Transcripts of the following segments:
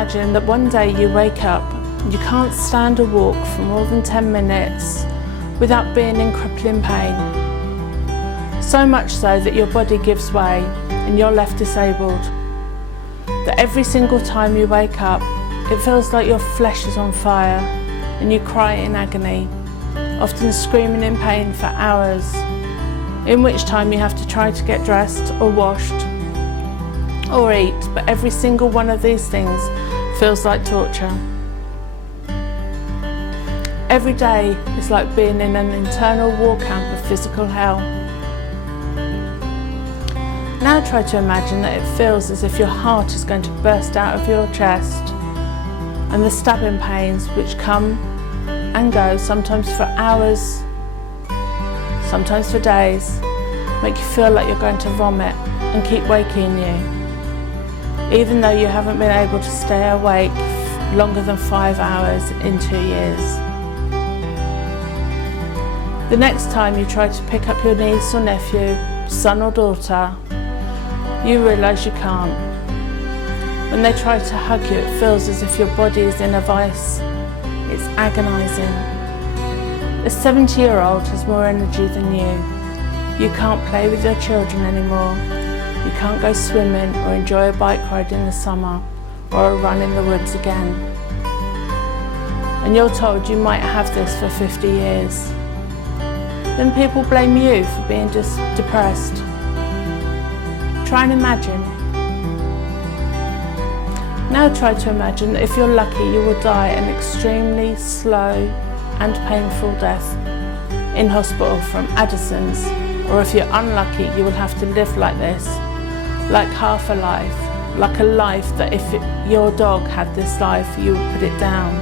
imagine that one day you wake up and you can't stand or walk for more than 10 minutes without being in crippling pain. So much so that your body gives way and you're left disabled. That every single time you wake up, it feels like your flesh is on fire and you cry in agony, often screaming in pain for hours, in which time you have to try to get dressed or washed or eat, but every single one of these things feels like torture. Every day is like being in an internal war camp of physical hell. Now try to imagine that it feels as if your heart is going to burst out of your chest, and the stabbing pains which come and go, sometimes for hours, sometimes for days, make you feel like you're going to vomit and keep waking you, even though you haven't been able to stay awake longer than 5 hours in 2 years. The next time you try to pick up your niece or nephew, son or daughter, you realise you can't. When they try to hug you, it feels as if your body is in a vice. It's agonising. A 70-year-old has more energy than you. You can't play with your children anymore. You can't go swimming or enjoy a bike ride in the summer or a run in the woods again. And you're told you might have this for 50 years. Then people blame you for being just depressed. Try and imagine. Now try to imagine that if you're lucky, you will die an extremely slow and painful death in hospital from Addison's, or if you're unlucky, you will have to live like this, like half a life, like a life that if your dog had this life, you would put it down,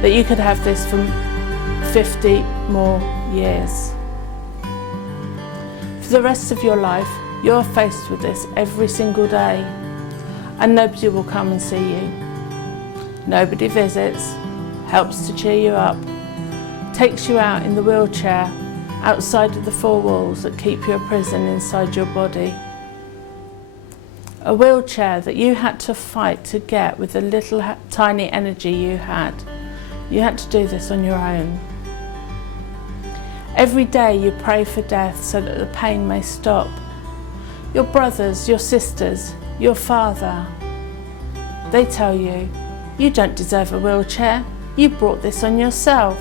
that you could have this for 50 more years. For the rest of your life, you're faced with this every single day, and nobody will come and see you. Nobody visits, helps to cheer you up, takes you out in the wheelchair outside of the four walls that keep you a prison inside your body. A wheelchair that you had to fight to get with the little tiny energy you had. You had to do this on your own. Every day you pray for death so that the pain may stop. Your brothers, your sisters, your father, they tell you, you don't deserve a wheelchair, you brought this on yourself,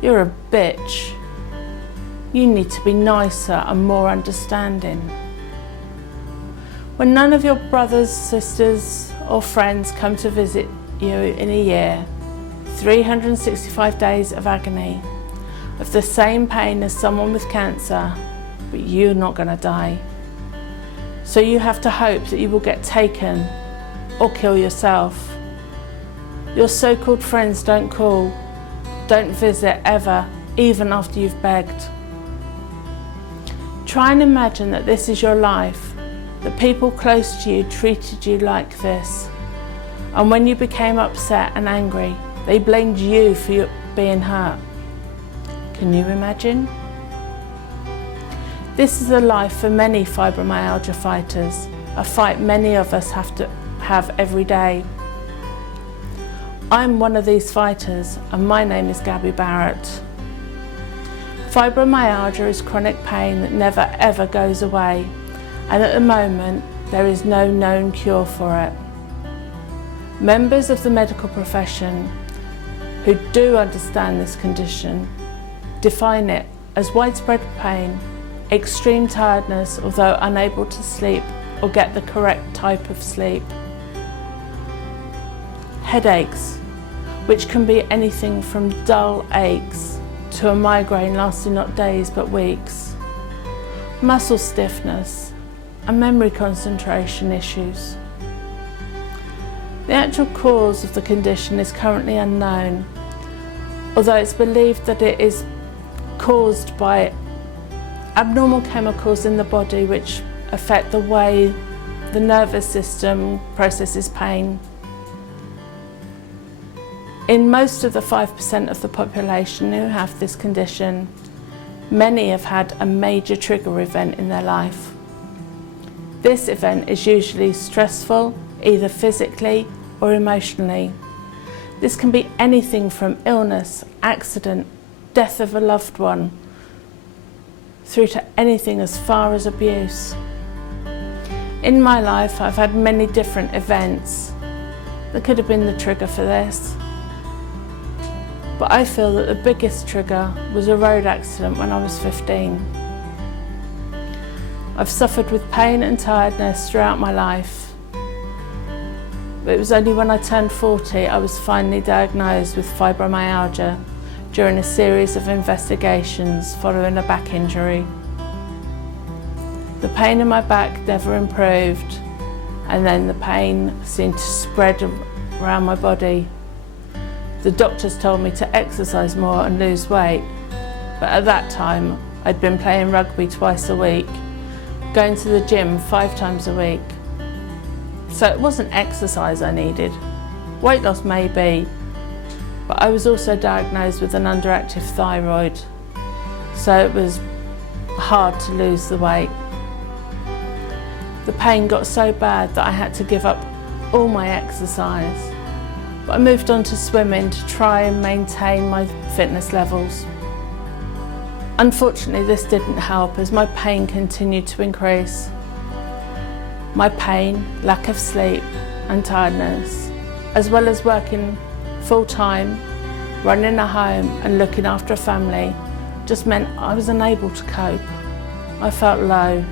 you're a bitch, you need to be nicer and more understanding. When none of your brothers, sisters or friends come to visit you in a year, 365 days of agony, of the same pain as someone with cancer, but you're not going to die. So you have to hope that you will get taken or kill yourself. Your so-called friends don't call, don't visit ever, even after you've begged. Try and imagine that this is your life, that people close to you treated you like this, and when you became upset and angry, they blamed you for your being hurt. Can you imagine? This is a life for many fibromyalgia fighters, a fight many of us have to have every day. I'm one of these fighters, and my name is Gabby Barrett. Fibromyalgia is chronic pain that never ever goes away, and at the moment there is no known cure for it. Members of the medical profession who do understand this condition define it as widespread pain, extreme tiredness although unable to sleep or get the correct type of sleep, headaches, which can be anything from dull aches to a migraine lasting not days but weeks, muscle stiffness and memory concentration issues. The actual cause of the condition is currently unknown, although it's believed that it is caused by abnormal chemicals in the body which affect the way the nervous system processes pain. In most of the 5% of the population who have this condition, many have had a major trigger event in their life. This event is usually stressful, either physically or emotionally. This can be anything from illness, accident, death of a loved one, through to anything as far as abuse. In my life, I've had many different events that could have been the trigger for this. But I feel that the biggest trigger was a road accident when I was 15. I've suffered with pain and tiredness throughout my life. But it was only when I turned 40 I was finally diagnosed with fibromyalgia during a series of investigations following a back injury. The pain in my back never improved, and then the pain seemed to spread around my body. The doctors told me to exercise more and lose weight, but at that time I'd been playing rugby twice a week, going to the gym 5 times a week. So it wasn't exercise I needed. Weight loss maybe, but I was also diagnosed with an underactive thyroid, so it was hard to lose the weight. The pain got so bad that I had to give up all my exercise, but I moved on to swimming to try and maintain my fitness levels. Unfortunately, this didn't help as my pain continued to increase. My pain, lack of sleep and tiredness, as well as working full-time, running a home and looking after a family, just meant I was unable to cope. I felt low,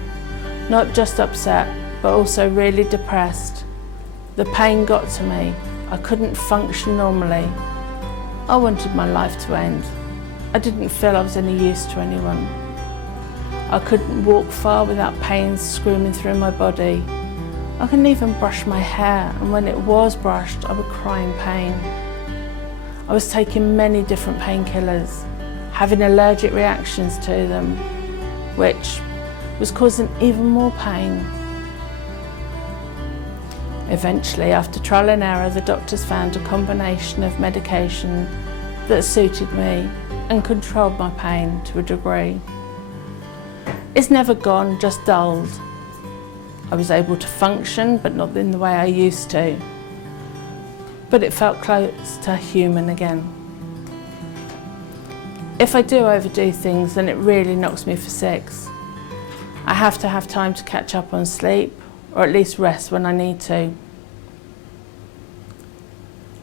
not just upset, but also really depressed. The pain got to me. I couldn't function normally. I wanted my life to end. I didn't feel I was any use to anyone. I couldn't walk far without pain screaming through my body. I couldn't even brush my hair, and when it was brushed, I would cry in pain. I was taking many different painkillers, having allergic reactions to them, which was causing even more pain. Eventually, after trial and error, the doctors found a combination of medication that suited me and controlled my pain to a degree. It's never gone, just dulled. I was able to function, but not in the way I used to. But it felt close to human again. If I do overdo things, then it really knocks me for 6. I have to have time to catch up on sleep, or at least rest when I need to.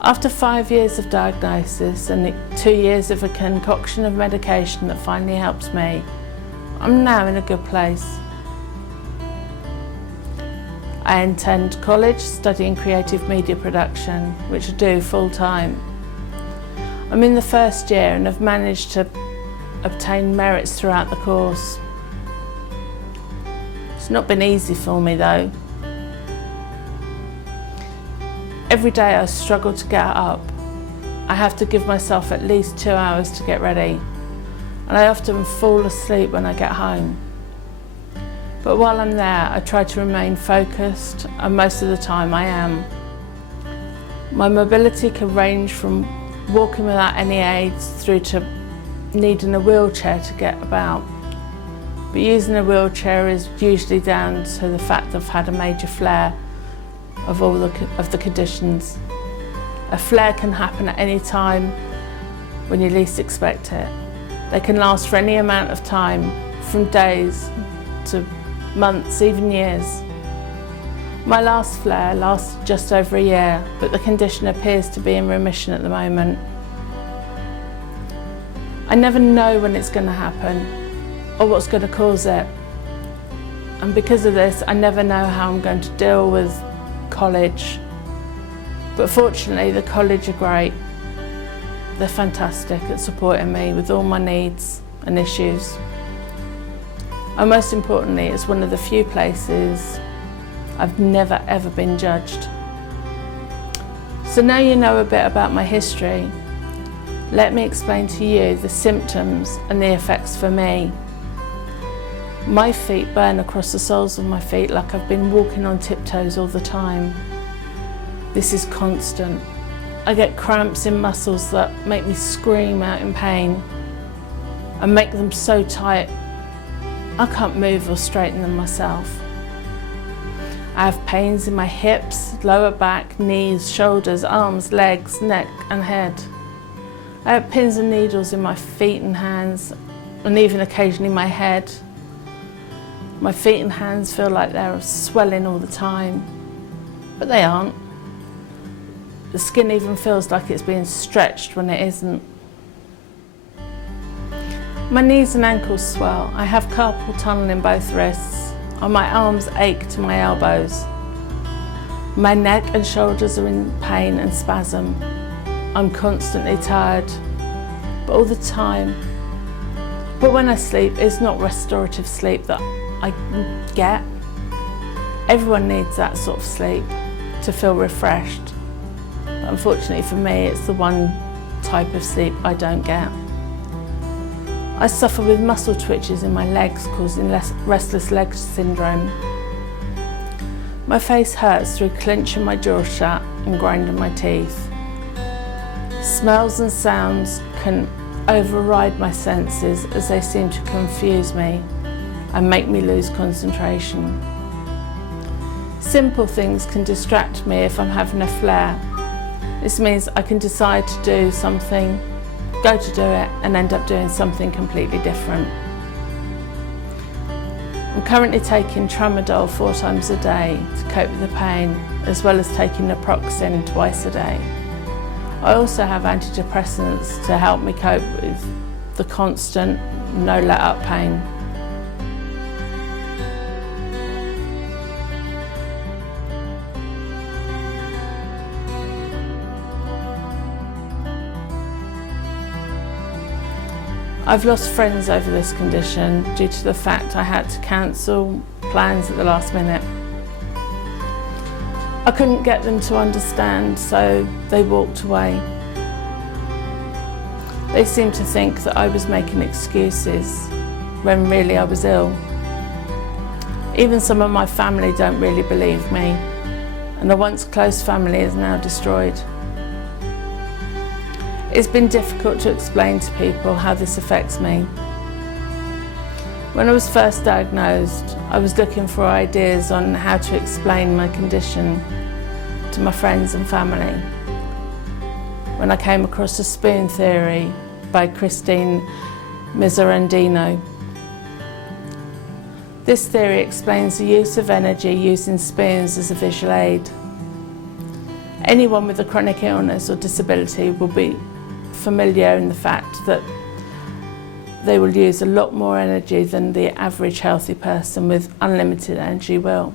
After 5 years of diagnosis and 2 years of a concoction of medication that finally helps me, I'm now in a good place. I attend college studying creative media production, which I do full time. I'm in the first year and have managed to obtain merits throughout the course. It's not been easy for me though. Every day I struggle to get up. I have to give myself at least 2 hours to get ready, and I often fall asleep when I get home. But while I'm there, I try to remain focused, and most of the time I am. My mobility can range from walking without any aids through to needing a wheelchair to get about. But using a wheelchair is usually down to the fact I've had a major flare of all of the conditions. A flare can happen at any time when you least expect it. They can last for any amount of time, from days to months, even years. My last flare lasted just over a year, but the condition appears to be in remission at the moment. I never know when it's going to happen or what's going to cause it. And because of this, I never know how I'm going to deal with college. But fortunately, the college are great. They're fantastic at supporting me with all my needs and issues. And most importantly, it's one of the few places I've never ever been judged. So now you know a bit about my history, let me explain to you the symptoms and the effects for me. My feet burn across the soles of my feet like I've been walking on tiptoes all the time. This is constant. I get cramps in muscles that make me scream out in pain and make them so tight I can't move or straighten them myself. I have pains in my hips, lower back, knees, shoulders, arms, legs, neck and head. I have pins and needles in my feet and hands, and even occasionally my head. My feet and hands feel like they're swelling all the time, but they aren't. The skin even feels like it's being stretched when it isn't. My knees and ankles swell. I have carpal tunnel in both wrists, and my arms ache to my elbows. My neck and shoulders are in pain and spasm. I'm constantly tired, but all the time. But when I sleep, it's not restorative sleep that I get. Everyone needs that sort of sleep to feel refreshed. But unfortunately for me, it's the one type of sleep I don't get. I suffer with muscle twitches in my legs, causing restless leg syndrome. My face hurts through clenching my jaw shut and grinding my teeth. Smells and sounds can override my senses as they seem to confuse me and make me lose concentration. Simple things can distract me if I'm having a flare. This means I can decide to do something, go to do it, and end up doing something completely different. I'm currently taking tramadol 4 times a day to cope with the pain, as well as taking naproxen twice a day. I also have antidepressants to help me cope with the constant, no let-up pain. I've lost friends over this condition due to the fact I had to cancel plans at the last minute. I couldn't get them to understand, so they walked away. They seemed to think that I was making excuses when really I was ill. Even some of my family don't really believe me, and the once close family is now destroyed. It's been difficult to explain to people how this affects me. When I was first diagnosed, I was looking for ideas on how to explain my condition to my friends and family. When I came across the spoon theory by Christine Miserandino. This theory explains the use of energy using spoons as a visual aid. Anyone with a chronic illness or disability will be familiar in the fact that they will use a lot more energy than the average healthy person with unlimited energy will.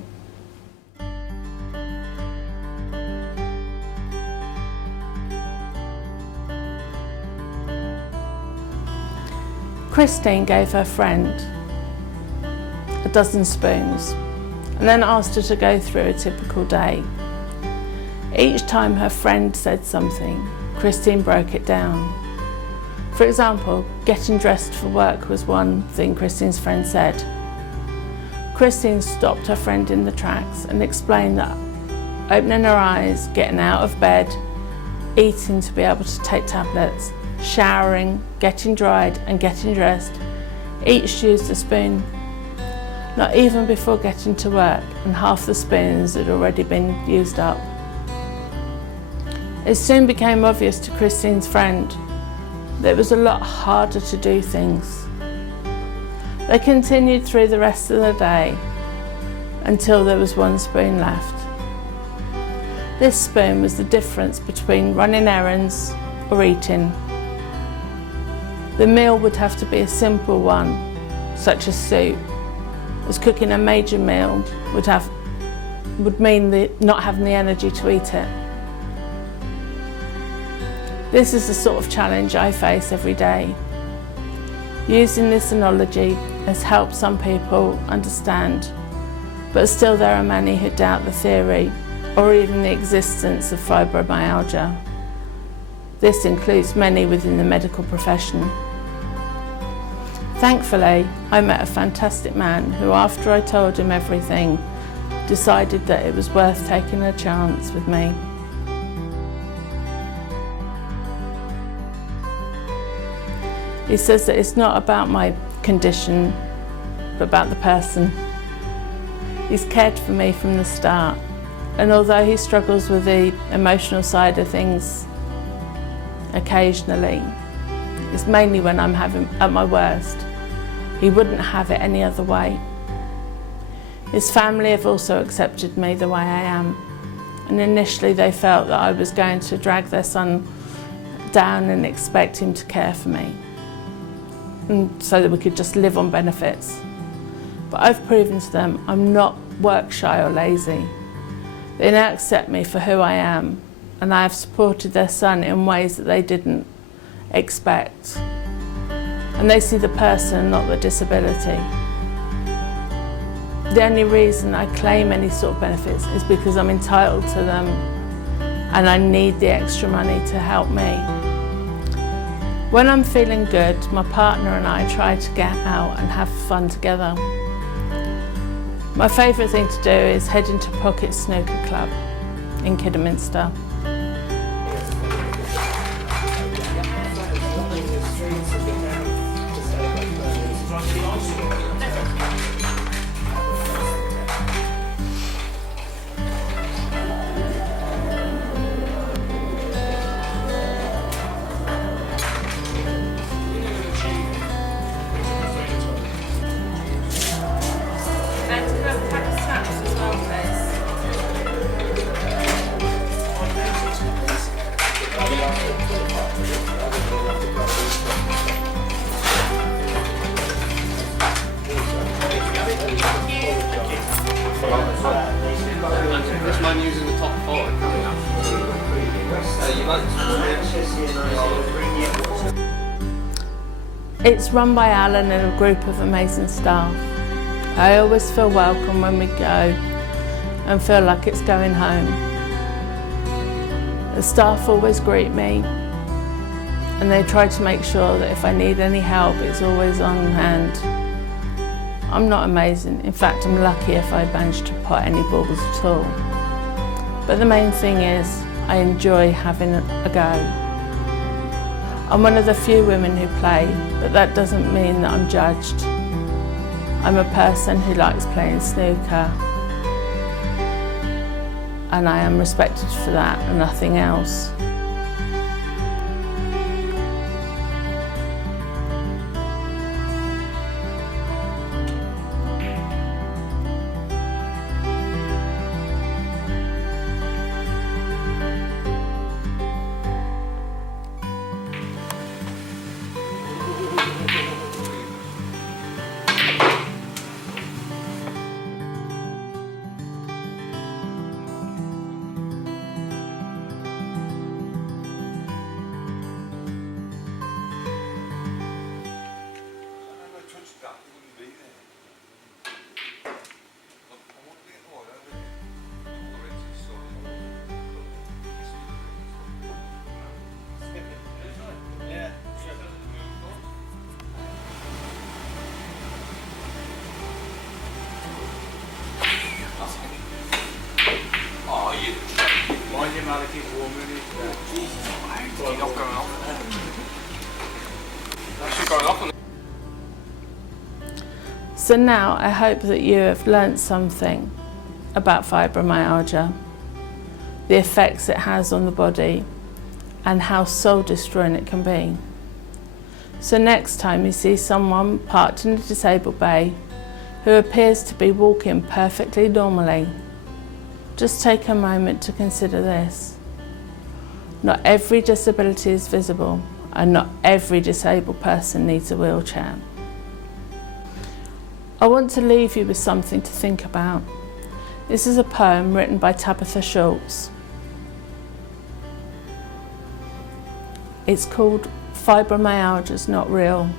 Christine gave her friend a dozen spoons and then asked her to go through a typical day. Each time her friend said something, Christine broke it down. For example, getting dressed for work was one thing Christine's friend said. Christine stopped her friend in the tracks and explained that opening her eyes, getting out of bed, eating to be able to take tablets, showering, getting dried and getting dressed, each used a spoon. Not even before getting to work, and half the spoons had already been used up. It soon became obvious to Christine's friend that it was a lot harder to do things. They continued through the rest of the day until there was one spoon left. This spoon was the difference between running errands or eating. The meal would have to be a simple one, such as soup, as cooking a major meal would mean not having the energy to eat it. This is the sort of challenge I face every day. Using this analogy has helped some people understand, but still there are many who doubt the theory or even the existence of fibromyalgia. This includes many within the medical profession. Thankfully, I met a fantastic man who, after I told him everything, decided that it was worth taking a chance with me. He says that it's not about my condition, but about the person. He's cared for me from the start, and although he struggles with the emotional side of things occasionally, it's mainly when I'm at my worst. He wouldn't have it any other way. His family have also accepted me the way I am, and initially they felt that I was going to drag their son down and expect him to care for me, and so that we could just live on benefits. But I've proven to them I'm not work shy or lazy. They now accept me for who I am, and I have supported their son in ways that they didn't expect. And they see the person, not the disability. The only reason I claim any sort of benefits is because I'm entitled to them and I need the extra money to help me. When I'm feeling good, my partner and I try to get out and have fun together. My favourite thing to do is head into Pocket Snooker Club in Kidderminster. This man using the top 4. It's run by Alan and a group of amazing staff. I always feel welcome when we go and feel like it's going home. The staff always greet me and they try to make sure that if I need any help, it's always on hand. I'm not amazing. In fact, I'm lucky if I manage to pot any balls at all. But the main thing is, I enjoy having a go. I'm one of the few women who play, but that doesn't mean that I'm judged. I'm a person who likes playing snooker, and I am respected for that and nothing else. So now I hope that you have learnt something about fibromyalgia, the effects it has on the body, and how soul destroying it can be. So next time you see someone parked in a disabled bay who appears to be walking perfectly normally, just take a moment to consider this. Not every disability is visible, and not every disabled person needs a wheelchair. I want to leave you with something to think about. This is a poem written by Tabitha Schultz. It's called Fibromyalgia's Not Real.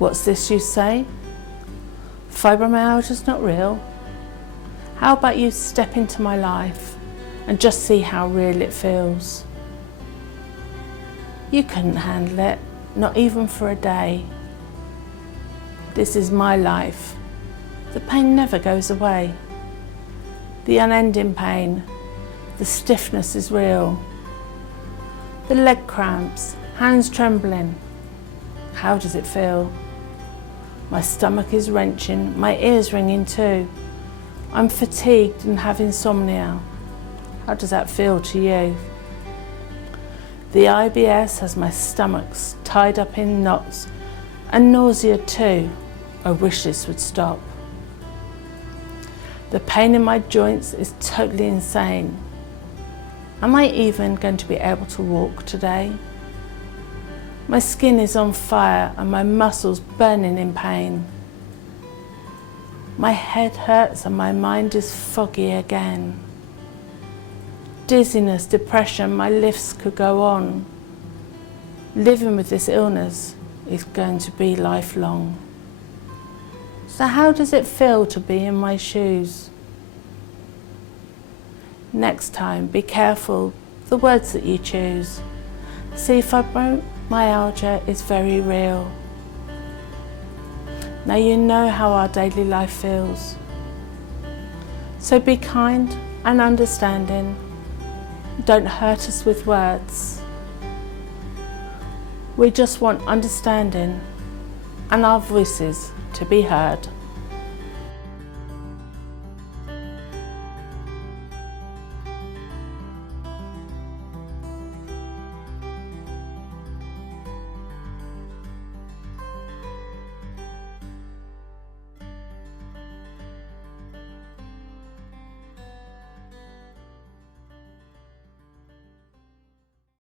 What's this you say? Fibromyalgia's not real? How about you step into my life and just see how real it feels? You couldn't handle it, not even for a day. This is my life. The pain never goes away. The unending pain, the stiffness is real. The leg cramps, hands trembling. How does it feel? My stomach is wrenching, my ears ringing too. I'm fatigued and have insomnia. How does that feel to you? The IBS has my stomach tied up in knots and nausea too. I wish this would stop. The pain in my joints is totally insane. Am I even going to be able to walk today? My skin is on fire and my muscles burning in pain. My head hurts and my mind is foggy again. Dizziness, depression, my lifts could go on. Living with this illness is going to be lifelong. So how does it feel to be in my shoes? Next time, be careful the words that you choose. See, fibromyalgia is very real. Now you know how our daily life feels. So be kind and understanding. Don't hurt us with words. We just want understanding and our voices to be heard.